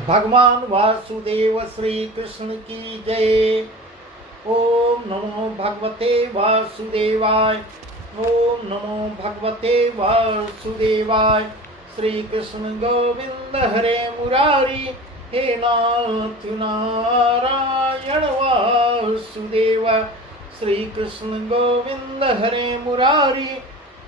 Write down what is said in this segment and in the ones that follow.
भगवान वासुदेव श्री कृष्ण की जय। ओम नमो भगवते वासुदेवाय। ओम नमो भगवते वासुदेवाय। श्री कृष्ण गोविंद हरे मुरारी, हे नाथ नारायण वासुदेव। श्री कृष्ण गोविंद हरे मुरारी,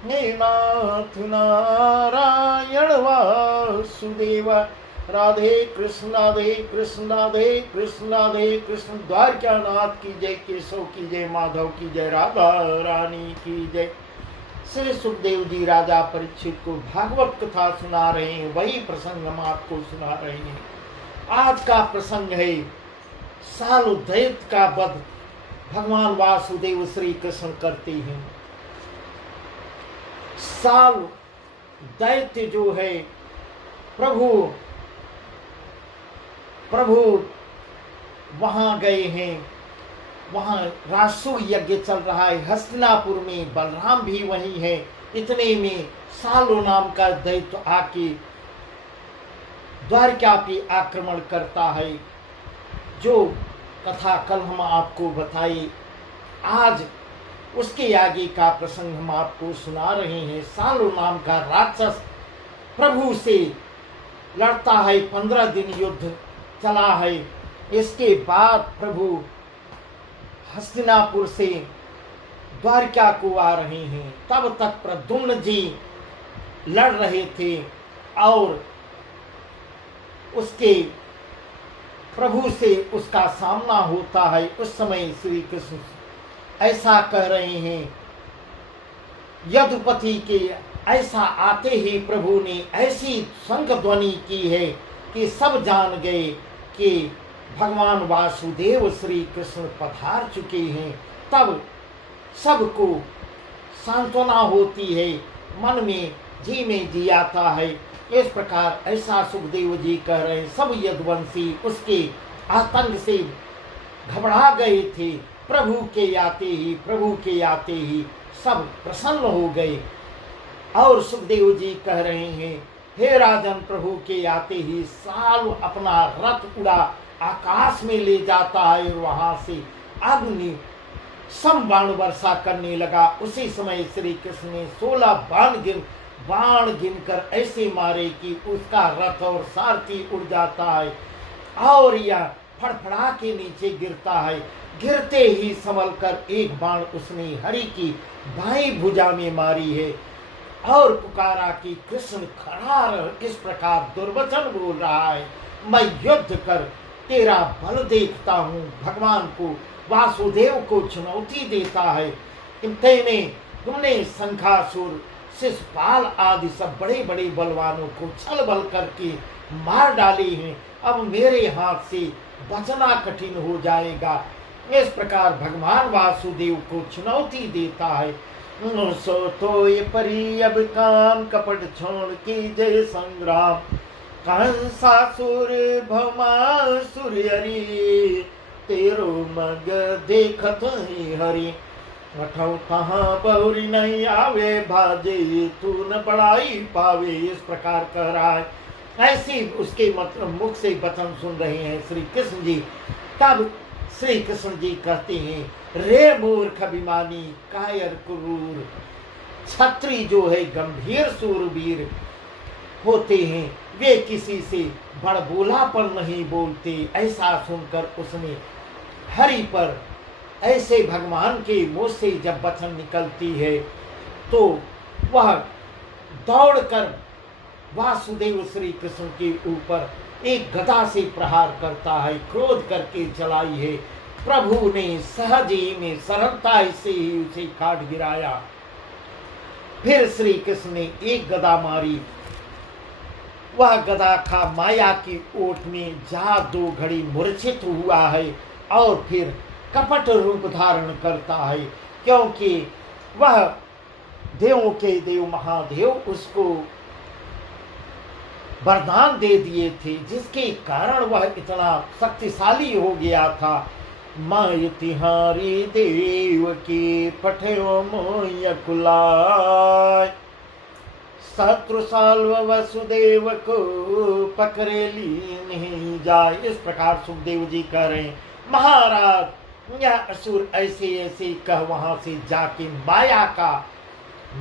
हे नाथ नारायण वासुदेव। राधे कृष्ण राधे कृष्ण राधे कृष्ण राधे कृष्ण। द्वारका नाथ की जय, केशव की जय, माधव की जय, राधा रानी की जय। श्री सुखदेव जी राजा परीक्षित को भागवत कथा सुना रहे हैं, वही प्रसंग हम आपको सुना रहे हैं। आज का प्रसंग है साल दैत्य का वध भगवान वासुदेव श्री कृष्ण करते हैं। साल दैत्य जो है प्रभु वहां गए हैं, वहां रासु यज्ञ चल रहा है। हस्तिनापुर में बलराम भी वहीं है। इतने में सालो नाम का दैत्य आके द्वारका पे आक्रमण करता है। जो कथा कल हम आपको बताई, आज उसके आगे का प्रसंग हम आपको सुना रहे हैं। सालो नाम का राक्षस प्रभु से लड़ता है, 15 दिन युद्ध चला है। इसके बाद प्रभु हस्तिनापुर से द्वारका को आ रहे हैं। तब तक प्रद्युम्न जी लड़ रहे थे और उसके प्रभु से उसका सामना होता है। उस समय श्री कृष्ण ऐसा कह रहे हैं, यदुपति के ऐसा आते ही प्रभु ने ऐसी शंख ध्वनि की है कि सब जान गए कि भगवान वासुदेव श्री कृष्ण पधार चुके हैं। तब सबको सांत्वना होती है, मन में जी आता है। इस प्रकार ऐसा सुखदेव जी कह रहे हैं। सब यदुवंशी उसके आतंक से घबरा गए थे। प्रभु के आते ही सब प्रसन्न हो गए। और सुखदेव जी कह रहे हैं, हे राजन, प्रभु के आते ही साल अपना रथ उड़ा आकाश में ले जाता है और वहां से अग्नि सम बाण वर्षा करने लगा। उसी समय श्री कृष्ण ने 16 बाण गिनकर ऐसे मारे कि उसका रथ और सारथी उड़ जाता है और यह फड़फड़ा के नीचे गिरता है। गिरते ही संभल कर एक बाण उसने हरि की बाईं भुजा में मारी है और पुकारा कि कृष्ण खड़ा रह। इस प्रकार दुर्वचन बोल रहा है, मैं युद्ध कर तेरा बल देखता हूँ। भगवान को, वासुदेव को चुनौती देता है। तुमने शंखासुर, शिशुपाल आदि सब बड़े बड़े बलवानों को छल बल करके मार डाले हैं। अब मेरे हाथ से बचना कठिन हो जाएगा। इस प्रकार भगवान वासुदेव को चुनौती देता है। सो तो ये परी अब काम कपट छोड़ की जय संग्राम। कंसासुर भौमासुर हरि, तेरो मग देखत ही हरि। अठौ कहाँ बहुरी नहीं आवे, भाजे तू न बड़ाई पावे। इस प्रकार कह रहा है। ऐसी उसके मुख से वचन सुन रहे हैं श्री कृष्ण जी। तब श्री कृष्ण जी कहते हैं, रे मूर्ख अभिमानी कायर क्रूर। छत्री जो है गंभीर सूरवीर होते हैं, वे किसी से बड़बोलापन नहीं बोलते। ऐसा सुनकर उसने हरि पर, ऐसे भगवान के मुंह से जब वचन निकलती है तो वह दौड़कर वासुदेव श्री कृष्ण के ऊपर एक गदा से प्रहार करता है। क्रोध करके चलाई है। प्रभु ने सहज ही में सरलता से ही उसे काट गिराया। फिर श्री कृष्ण ने एक गदा मारी। वह गदा का माया की ओट में जा 2 घड़ी मूर्छित हुआ है और फिर कपट रूप धारण करता है, क्योंकि वह देवों के देव महादेव उसको वरदान दे दिए थे, जिसके कारण वह इतना शक्तिशाली हो गया था। माय तिहारी देव की पठयो मोय कुलाय। शत्रु साल्व वसुदेव को पकड़े ली नहीं जाए। इस प्रकार सुखदेव जी कह रहे हैं, महाराज यह असुर ऐसे ऐसे कह वहां से जाके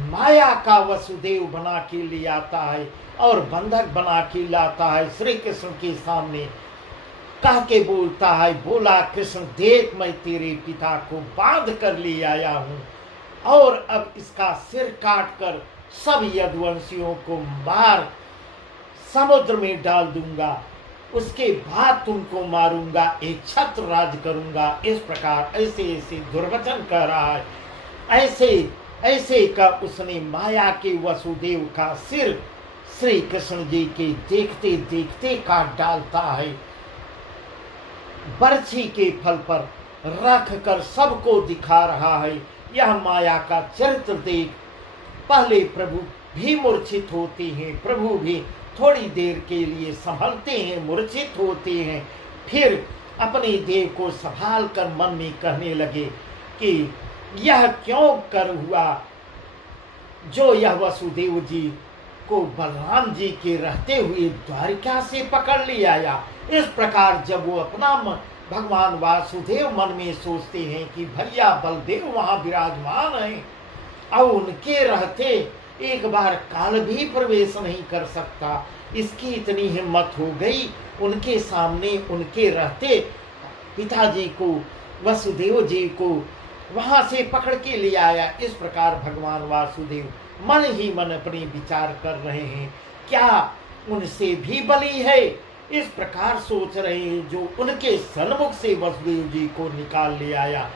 माया का वसुदेव बना के ले आता है और बंधक बना के लाता है। श्री कृष्ण के सामने कह के बोलता है, बोला कृष्ण देख मैं तेरे पिता को बांध कर ले आया हूं और अब इसका सिर काट कर सब यदुवंशियों को मार समुद्र में डाल दूंगा, उसके बाद तुमको मारूंगा, एक छत्र राज करूंगा। इस प्रकार ऐसे ऐसे दुर्वचन कर रहा है। ऐसे ऐसे का उसने माया के वसुदेव का सिर श्री कृष्ण जी के देखते देखते काट डालता है। बरछी के फल पर रख कर सबको दिखा रहा है। यह माया का चरित्र देख पहले प्रभु भी मूर्छित होते हैं, प्रभु भी थोड़ी देर के लिए संभलते हैं, मूर्छित होते हैं, फिर अपने देह को संभाल कर मन में कहने लगे कि यह क्यों कर हुआ जो यह वसुदेव जी को बलराम जी के रहते हुए द्वारिका से पकड़ ले आया। इस प्रकार जब वो अपना भगवान वासुदेव मन में सोचते हैं कि भैया बलदेव वहां विराजमान हैं और उनके रहते एक बार काल भी प्रवेश नहीं कर सकता, इसकी इतनी हिम्मत हो गई उनके सामने उनके रहते पिताजी को वसुदेव जी को वहां से पकड़ के ले आया। इस प्रकार भगवान वासुदेव मन ही मन अपने विचार कर रहे हैं, क्या उनसे भी बली है? इस प्रकार सोच रहे हैं जो उनके सन्मुख से वसुदेव जी को निकाल ले आया।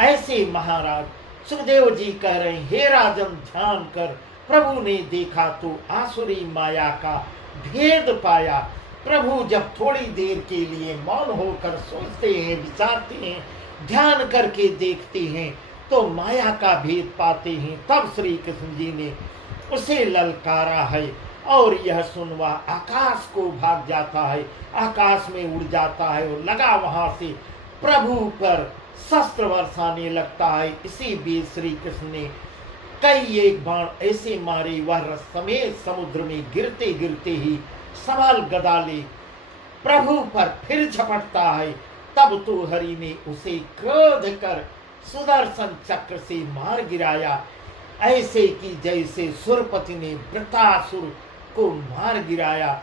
ऐसे महाराज सुखदेव जी कह रहे हैं, हे राजन ध्यान कर, प्रभु ने देखा तो आसुरी माया का भेद पाया। प्रभु जब थोड़ी देर के लिए मौन होकर सोचते हैं, विचारते हैं, ध्यान करके देखते हैं तो माया का भेद पाते हैं। तब श्री कृष्ण जी ने उसे ललकारा है और यह सुन वह आकाश को भाग जाता है, आकाश में उड़ जाता है और लगा वहां से प्रभु पर शस्त्र बरसाने लगता है। इसी बीच श्री कृष्ण ने कई एक बाण ऐसे मारे, वह रस समेत समुद्र में गिरते गिरते ही सबल गदा ले प्रभु पर फिर झपटता है। तब तो हरि ने उसे क्रोध कर सुदर्शन चक्र से मार गिराया, ऐसे कि जैसे सुरपति ने वृत्रासुर को मार गिराया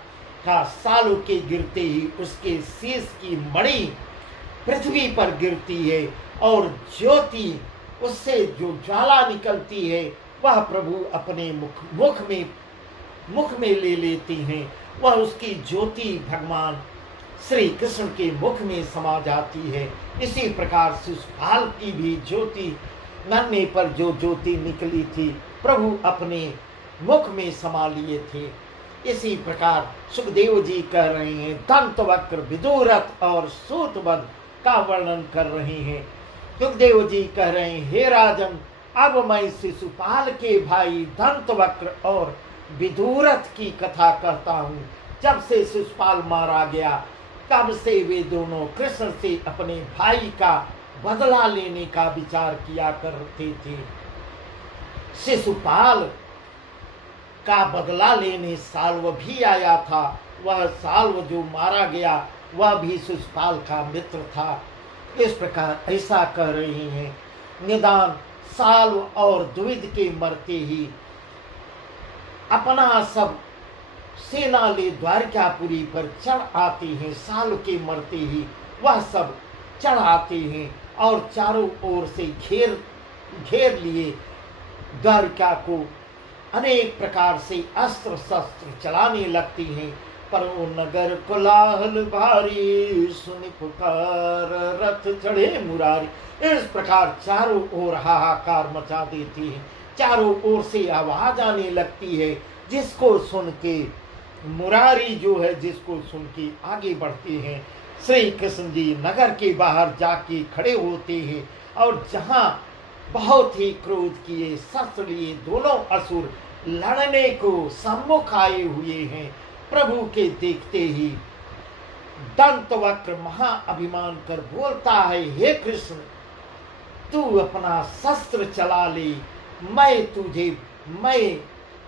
था। सालों के गिरते ही उसके शीश की मणि पृथ्वी पर गिरती है और ज्योति उससे जो ज्वाला निकलती है वह प्रभु अपने मुख में ले लेती हैं। वह उसकी ज्योति भगवान श्री कृष्ण के मुख में समा जाती है। इसी प्रकार शिशुपाल की भी ज्योति नन्हे पर जो ज्योति निकली थी प्रभु अपने मुख में समा लिए थे। इसी प्रकार सुखदेव जी कह रहे हैं, दंतवक्र विदुरथ और सूतवध का वर्णन कर रहे हैं। सुखदेव जी कह रहे हैं, हे राजन अब मैं शिशुपाल के भाई दंतवक्र और विदुरथ की कथा कहता हूँ। जब से शिशुपाल मारा गया तब से वे दोनों कृष्ण से अपने भाई का बदला लेने का विचार किया करते थे। शिशुपाल का बदला लेने साल्व भी आया था। वह साल्व जो मारा गया वह भी शिशुपाल का मित्र था। इस प्रकार ऐसा कह रहे हैं, निदान साल्व और द्विविद के मरते ही अपना सब सेना ले द्वारकापुरी पर चढ़ आते हैं। साल्व के मरते ही वह सब चढ़ आते हैं और चारों ओर से घेर लिए द्वारका को अनेक प्रकार से अस्त्र शस्त्र चलाने लगती हैं। पर वो नगर कोलाहल भारी सुनि पुकार रथ चढ़े मुरारी। इस प्रकार चारों ओर हाहाकार मचा देती है, चारों ओर से आवाज आने लगती है, जिसको सुन के मुरारी जो है जिसको सुन के आगे बढ़ते हैं। श्री कृष्ण जी नगर के बाहर जाके खड़े होते हैं और जहां बहुत ही क्रोध किए शस्त्र लिए दोनों असुर लड़ने को सम्मुख आए हुए हैं। प्रभु के देखते ही दंतवक्र महा अभिमान कर बोलता है, हे कृष्ण तू अपना शस्त्र चला ले, मैं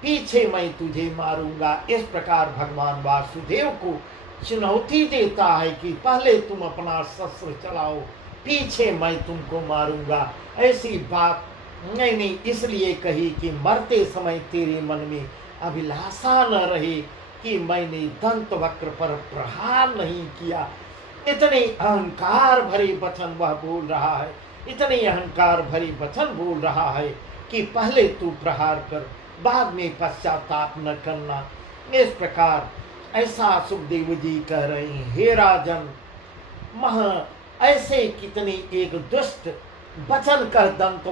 पीछे मैं तुझे मारूंगा। इस प्रकार भगवान वासुदेव को चुनौती देता है कि पहले तुम अपना शस्त्र चलाओ, पीछे मैं तुमको मारूंगा। ऐसी बात मैंने इसलिए कही कि मरते समय तेरे मन में अभिलाषा न रहे कि मैंने दंत वक्र पर प्रहार नहीं किया। इतने अहंकार भरे वचन वह बोल रहा है, इतने अहंकार भरे वचन बोल रहा है कि पहले तू प्रहार कर, बाद में पश्चाताप न करना। इस प्रकार ऐसा सुखदेव जी कह रहे हैं, हे राजन, ऐसे कितने एक दुष्ट वचन कर दंत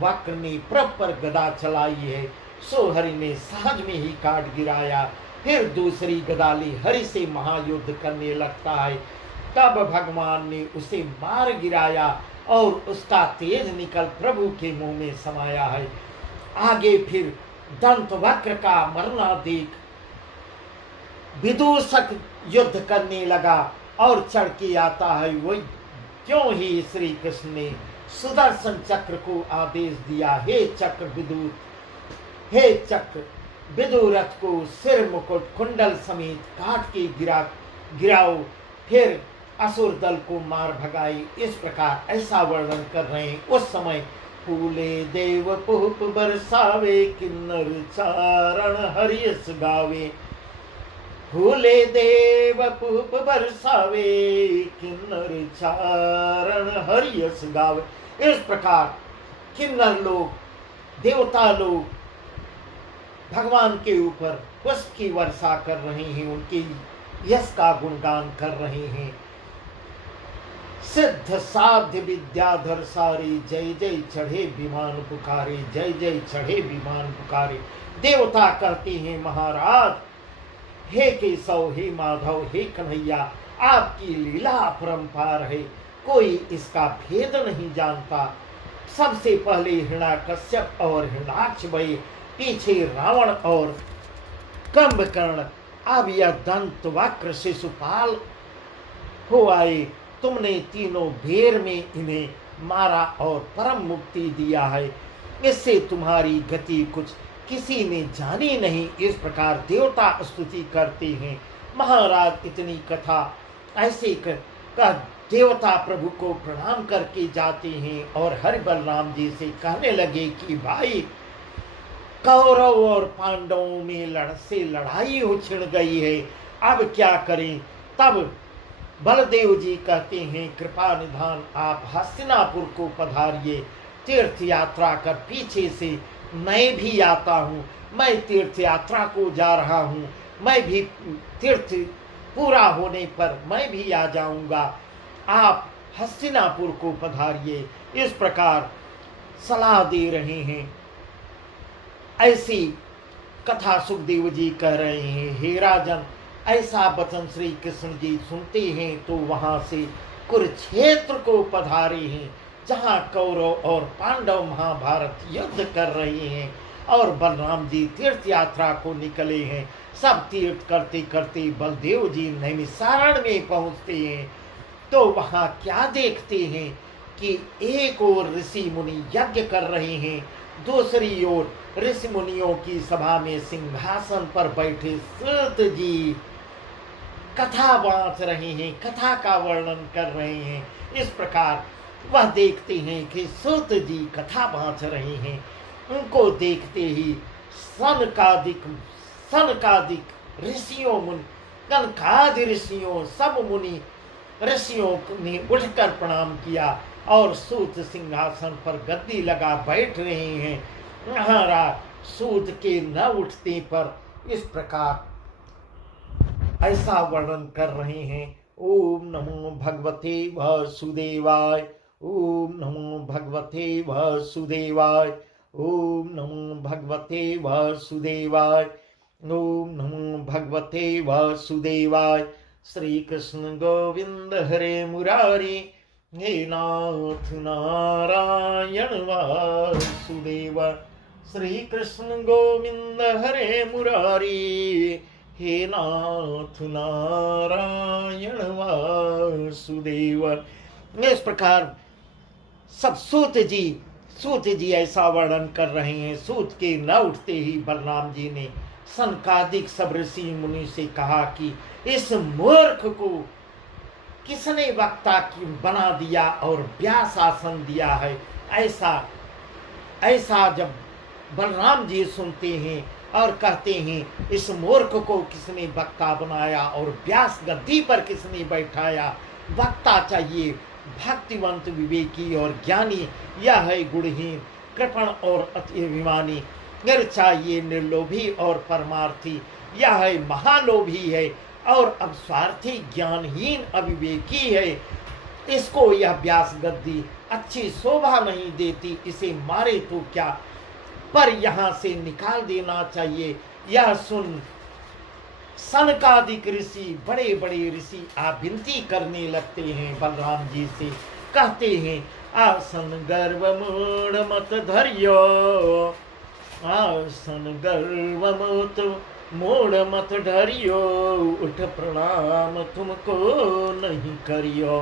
वक्र ने प्रभ पर गदा चलाई है, सो हरि ने सहज में ही काट गिराया। फिर दूसरी गदा ली हरि से महायुद्ध करने लगता है। तब भगवान ने उसे मार गिराया और उसका तेज निकल प्रभु के मुंह में समाया है। आगे फिर दंत वक्र का मरना देख विदूषक युद्ध करने लगा और चढ़ के आता है। वो क्यों ही श्री कृष्ण ने सुदर्शन चक्र को आदेश दिया, हे चक्र विदूत, हे चक्र विदुरथ को सिर मुकुट कुंडल समेत काट के गिराओ, फिर असुर दल को मार भगाई। इस प्रकार ऐसा वर्णन कर रहे हैं। उस समय फूले देव पुष्प बरसावे, किन्नर चारण हरियस गावे। फूले देव पुष्प बरसावे, किन्नर चारण हरियस गावे। इस प्रकार किन्नर लोग, देवता लोग भगवान के ऊपर पुष्प की वर्षा कर रहे हैं, उनके यश का गुणगान कर रहे हैं। सिद्ध साध्य विद्याधर सारे, जय जय चढ़े विमान पुकारे, जय जय चढ़े विमान पुकारे। देवता कहते हैं, महाराज हे केशव, हे माधव, हे कन्हैया, आपकी लीला अपरंपार है, कोई इसका भेद नहीं जानता। सबसे पहले हिरण्याकश्यप और हिरण्याक्ष भय, पीछे रावण और कुंभकर्ण, अब यह दंत वक्र शिशुपाल हो आए। तुमने तीनों भेर में इन्हें मारा और परम मुक्ति दिया है, इससे तुम्हारी गति कुछ किसी ने जानी नहीं। इस प्रकार देवता स्तुति करते हैं। महाराज इतनी कथा ऐसे कह देवता प्रभु को प्रणाम करके जाते हैं और हरि बलराम जी से कहने लगे कि भाई, कौरव और पांडवों में लड़ाई हो छिड़ गई है, अब क्या करें। तब बलदेव जी कहते हैं, कृपा निधान आप हस्तिनापुर को पधारिए, तीर्थ यात्रा कर पीछे से मैं भी आता हूँ। मैं तीर्थ यात्रा को जा रहा हूँ, मैं भी तीर्थ पूरा होने पर मैं भी आ जाऊंगा, आप हस्तिनापुर को पधारिए। इस प्रकार सलाह दे रहे हैं। ऐसी कथा सुखदेव जी कह रहे हैं। हे राजन, ऐसा वचन श्री कृष्ण जी सुनते हैं तो वहां से कुरुक्षेत्र को पधारे हैं, जहां कौरव और पांडव महाभारत युद्ध कर रहे हैं और बलराम जी तीर्थ यात्रा को निकले हैं। सब तीर्थ करते करते बलदेव जी नैमिषारण्य में पहुंचते हैं तो वहां क्या देखते हैं कि एक ओर ऋषि मुनि यज्ञ कर रहे हैं, दूसरी ओर ऋषि मुनियों की सभा में सिंहासन पर बैठे सूत जी कथा बांट रहे हैं, कथा का वर्णन कर रहे हैं। इस प्रकार वह देखते हैं कि सूत जी कथा बांट रहे हैं। उनको देखते ही सनकादिक ऋषियों मुनि, कनकादि ऋषियों, सब मुनि ऋषियों ने उठकर प्रणाम किया और सूत सिंहासन पर गद्दी लगा बैठ रहे हैं। महाराज सूत के न उठने पर इस प्रकार ऐसा वर्णन कर रहे हैं। ओम नमो भगवते वासुदेवाय, ओम नमो भगवते वासुदेवाय, ओम नमो भगवते वासुदेवाय, ओम नमो भगवते वासुदेवाय। श्री कृष्ण गोविंद हरे मुरारी, हे नाथ नारायण वासुदेव। श्री कृष्ण गोविंद हरे मुरारी, हे नाथ नारायण वासुदेव। इस प्रकार सब सूत जी सूत जी ऐसा वर्णन कर रहे हैं। सूत के न उठते ही बलराम जी ने सनकादिक सब ऋषि मुनि से कहा कि इस मूर्ख को किसने वक्ता बना दिया और व्यास आसन दिया है। ऐसा ऐसा जब बलराम जी सुनते हैं और कहते हैं इस मूर्ख को किसने वक्ता बनाया और व्यास गद्दी पर किसने बैठाया। वक्ता चाहिए भक्तिवंत, विवेकी और ज्ञानी, यह है गुणहीन, कृपण और अति अभिमानी। फिर चाहिए निर्लोभी और परमार्थी, यह है महालोभी है और अब स्वार्थी, ज्ञानहीन, अविवेकी है। इसको यह व्यास गद्दी अच्छी शोभा नहीं देती, इसे मारे तो क्या, पर यहाँ से निकाल देना चाहिए। यह सुन सनकादिक ऋषि, बड़े बड़े ऋषि आप विनती करने लगते हैं बलराम जी से। कहते हैं आसन गर्व मूढ़ मत धरियो, आसन गर्व मत मूढ़ मत धरियो, उठ प्रणाम तुमको नहीं करियो।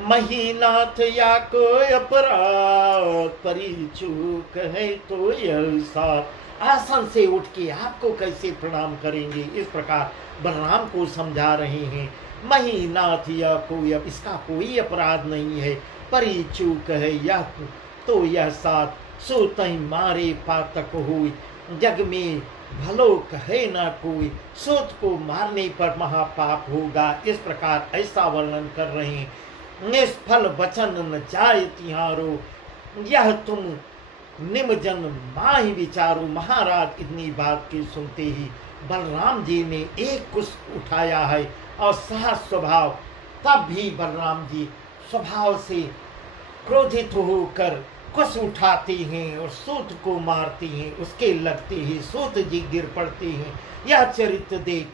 महीनाथ या कोई अपराध, परी चूक है तो यह साथ। आसन से उठ के आपको कैसे प्रणाम करेंगे, इस प्रकार बलराम को समझा रहे हैं। महीनाथ या कोई, इसका कोई अपराध नहीं है, परी चूक है यह तो यह साथ। सो तई मारे पातक हुई, जग में भलो कहे ना कोई, सोत को मारने पर महापाप होगा। इस प्रकार ऐसा वर्णन कर रहे हैं। निष्फल वचन न जाए तिहारो, यह तुम निमजन माही विचारो। महाराज इतनी बात की सुनते ही बलराम जी ने एक कुश उठाया है और सहज स्वभाव, तब भी बलराम जी स्वभाव से क्रोधित होकर कुश उठाते हैं और सूत को मारते हैं। उसके लगते ही सूत जी गिर पड़ते हैं। यह चरित्र देख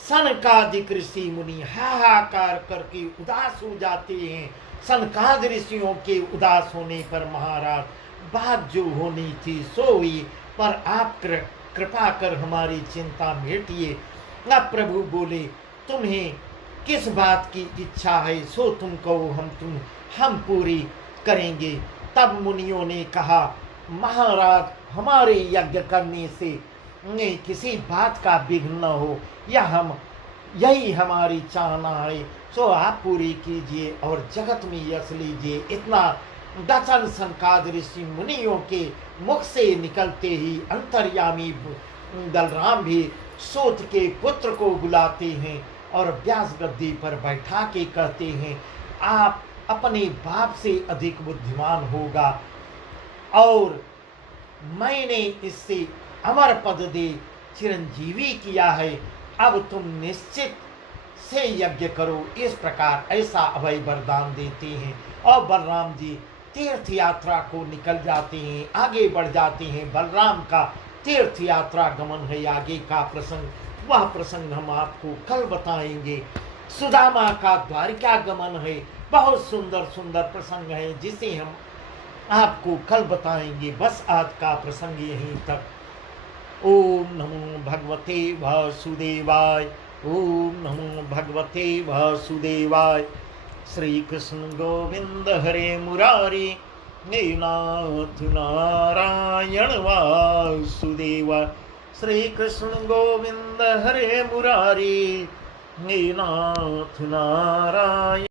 सनकादिक ऋषि मुनि हाहाकार करके उदास हो जाते हैं। सनकाद ऋषियों के उदास होने पर महाराज बात जो होनी थी सो हुई, पर आप कृपा कर हमारी चिंता मेटिए। अब प्रभु बोले तुम्हें किस बात की इच्छा है, सो तुम कहो, हम पूरी करेंगे। तब मुनियों ने कहा महाराज हमारे यज्ञ करने से नहीं किसी बात का विघ्न न हो, यही हमारी चाहना है, सो आप पूरी कीजिए और जगत में यश लीजिए। इतना दचन सनकाद ऋषि मुनियों के मुख से निकलते ही अंतर्यामी बलराम भी सूत के पुत्र को बुलाते हैं और व्यास गद्दी पर बैठा के कहते हैं आप अपने बाप से अधिक बुद्धिमान होगा और मैंने इससे अमर पद दे चिरंजीवी किया है, अब तुम निश्चित से यज्ञ करो। इस प्रकार ऐसा अभय वरदान देते हैं और बलराम जी तीर्थ यात्रा को निकल जाते हैं, आगे बढ़ जाते हैं। बलराम का तीर्थ यात्रा गमन है आगे का प्रसंग, वह प्रसंग हम आपको कल बताएंगे। सुदामा का द्वारिका गमन है, बहुत सुंदर सुंदर प्रसंग है जिसे हम आपको कल बताएंगे। बस आज का प्रसंग यहीं तक। ओम नमो भगवते वासुदेवाय, ओम नमो भगवते वासुदेवाय। श्री कृष्ण गोविंद हरे मुरारी, हे नाथ नारायण वासुदेवाय। श्री कृष्ण गोविंद हरे मुरारी, हे नाथ नारायण।